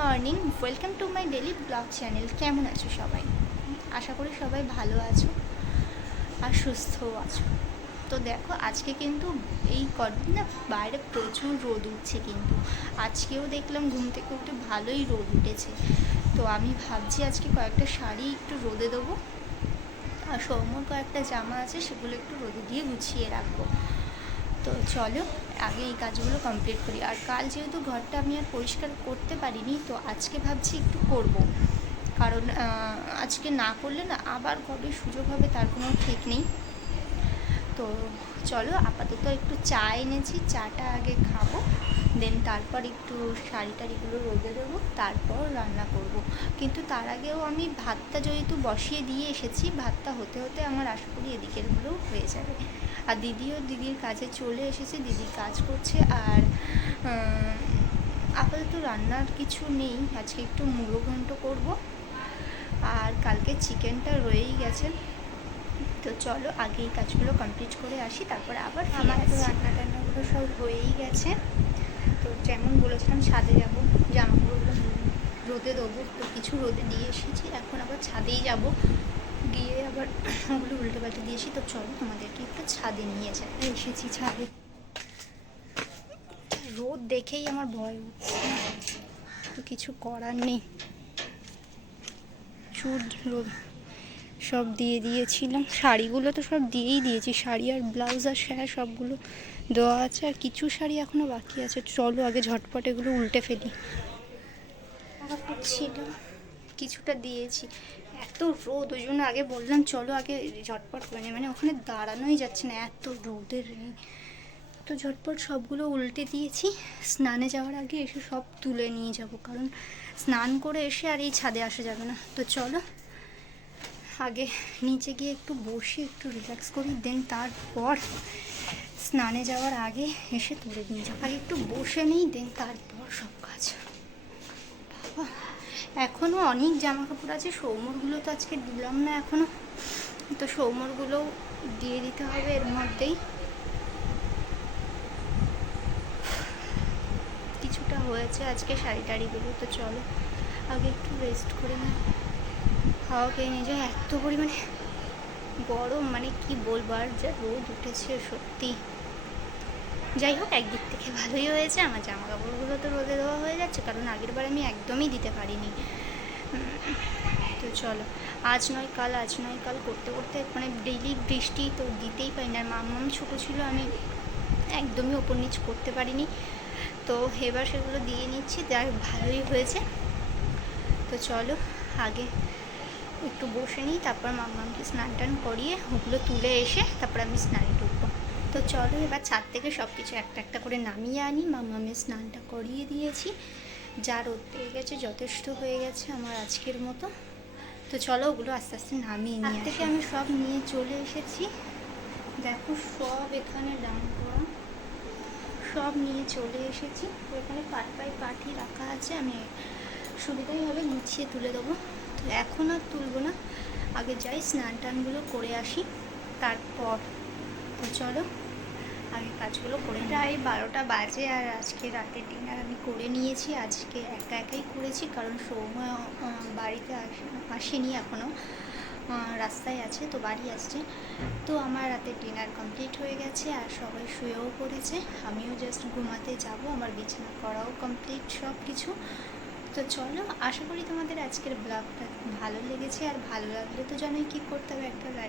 Morning welcome to my daily blog channel কেমন আছো সবাই? আশা করি সবাই ভালো আছো আর সুস্থও আছো। তো দেখো, আজকে কিন্তু এই কদিন না বাইরে প্রচুর রোদ উঠছে কিন্তু। আজকেও দেখলাম ঘুম থেকে উঠে ভালোই রোদ উঠেছে। তো আমি ভাবছি আজকে কয়েকটা শাড়ি একটু রোদে দেবো। আর সৌম্যর কয়েকটা জামা আছে, সেগুলো একটু রোদে দিয়ে গুছিয়ে রাখব। তো চলো, আগে এই কাজগুলো কমপ্লিট করি। আর কাল যেহেতু ঘরটা আমি আর পরিষ্কার করতে পারিনি, তো আজকে ভাবছি একটু করব। কারণ আজকে না করলে না আবার কবে সুযোগ হবে তার কোনো ঠিক নেই। তো চলো আপাতত একটু চা এনেছি, চাটা আগে খাব দেন তারপর একটু শাড়ি টাড়িগুলো রোদে দেবো, তারপর রান্না করব। কিন্তু তার আগেও আমি ভাতটা যেহেতু বসিয়ে দিয়ে এসেছি, ভাতটা হতে হতে আমার আশা করি এদিকের এদিকেরগুলোও হয়ে যাবে। আর দিদিও দিদির কাজে চলে এসেছে, দিদি কাজ করছে আর আপাতত রান্নার কিছু নেই, আজকে একটু মুড়ো ঘন্ট করব। আর কালকে চিকেনটা রয়েই গেছে। তো চলো আগে এই কাজগুলো কমপ্লিট করে আসি তারপরে আবার আমার তো রান্না টান্নাগুলো সব হয়েই গেছে। তো যেমন বলেছিলাম ছাদে যাব জামা কাপড়গুলো রোদে দেবো তো কিছু রোদে দিয়ে এসেছি। এখন আবার ছাদেই যাব। গিয়ে আবার ওগুলো উল্টে পাল্টে দিয়েছি তো চলো তোমাদেরকে একটু ছাদে নিয়ে যাই। এসেছি ছাদে। রোদ দেখেই আমার ভয় উঠছে তো কিছু করার নেই। চুর রোদ সব দিয়ে দিয়েছিলাম। শাড়িগুলো তো সব দিয়েই দিয়েছি। শাড়ি আর ব্লাউজ আর শাড়ি সবগুলো দেওয়া আছে। আর কিছু শাড়ি এখনও বাকি আছে। চলো আগে ঝটপট এগুলো উল্টে ফেলি। ছিল কিছুটা দিয়েছি। এত রোদ ওই জন্য আগে বললাম চলো আগে ঝটপট করে নি। মানে ওখানে দাঁড়ানোই যাচ্ছে না। এত রোদের এই। তো ঝটপট সবগুলো উল্টে দিয়েছি। স্নানে যাওয়ার আগে এসে সব তুলে নিয়ে যাব। কারণ স্নান করে এসে আর এই ছাদে আসা যাবে না। তো চলো আগে নিচে গিয়ে একটু বসে একটু রিল্যাক্স করি দেন তারপর স্নানে যাওয়ার আগে এসে তুলে নিয়ে যাব আগে একটু বসে নিই দেন তারপর সব কাজ। বাবা এখনও অনেক জামা কাপড় আছে, সৌমরগুলো তো আজকে দিলাম না এখনও তো সৌমরগুলোও দিয়ে দিতে হবে এর মধ্যেই। কিছুটা হয়েছে আজকে শাড়ি টাড়িগুলো তো চলো আগে একটু রেস্ট করে নিই হাওয়া পেয়ে নিয়ে যায়, এত পরিমাণে গরম মানে কি বলব আর যা রোদ উঠেছে সত্যি। যাই হোক, একদিক থেকে ভালোই হয়েছে, আমার জামা কাপড়গুলো তো রোদে দেওয়া হয়ে যাচ্ছে, কারণ আগের বার আমি একদমই দিতে পারিনি। তো চলো, আজ নয় কাল, আজ নয় কাল করতে করতে মানে ডেইলি বৃষ্টি তো দিতেই পারি না আর মাম্মাম ছোটো ছিল, আমি একদমই ওপর নিচ করতে পারিনি। তো এবার সেগুলো দিয়ে নিচ্ছি যাই ভালোই হয়েছে। তো চলো, আগে একটু বসে নিই তারপর মাম্মামকে স্নান টান করিয়ে ওগুলো তুলে এসে তারপর আমি স্নানে ঢুকবো। তো চলো এবার ছাদ থেকে সব কিছু একটা একটা করে নামিয়ে আনি। মাম্মামের স্নানটা করিয়ে দিয়েছি। যা রোদ পেয়ে গেছে যথেষ্ট হয়ে গেছে আমার আজকের মতো। তো চলো ওগুলো আস্তে আস্তে নামিয়ে নিয়ে থেকে আমি সব নিয়ে চলে এসেছি। দেখো সব এখানে ডান করা। সব নিয়ে চলে এসেছি। এখানে পাট পাই পাঠি রাখা আছে। আমি সুবিধাই হবে গুছিয়ে তুলে দেবো। এখন আর তুলবো না। আগে যাই স্নান টানগুলো করে আসি তারপর তো চলো আগে কাজগুলো করে প্রায় বারোটা বাজে আর আজকে রাতের ডিনার আমি করে নিয়েছি। আজকে একা একাই করেছি কারণ আহ, বাড়িতে আসে আসেনি এখনও রাস্তায় আছে তো বাড়ি আসছে। তো আমার রাতের ডিনার কমপ্লিট হয়ে গেছে আর সবাই শুয়েও পড়েছে। আমিও জাস্ট ঘুমাতে যাব আমার বিছানা করাও কমপ্লিট সব কিছু তো চলো, আশা করি তোমাদের আজকের ব্লগটা ভালো লেগেছে, আর ভালো লাগলে তো জানোই কী করতে হবে একটা লাইক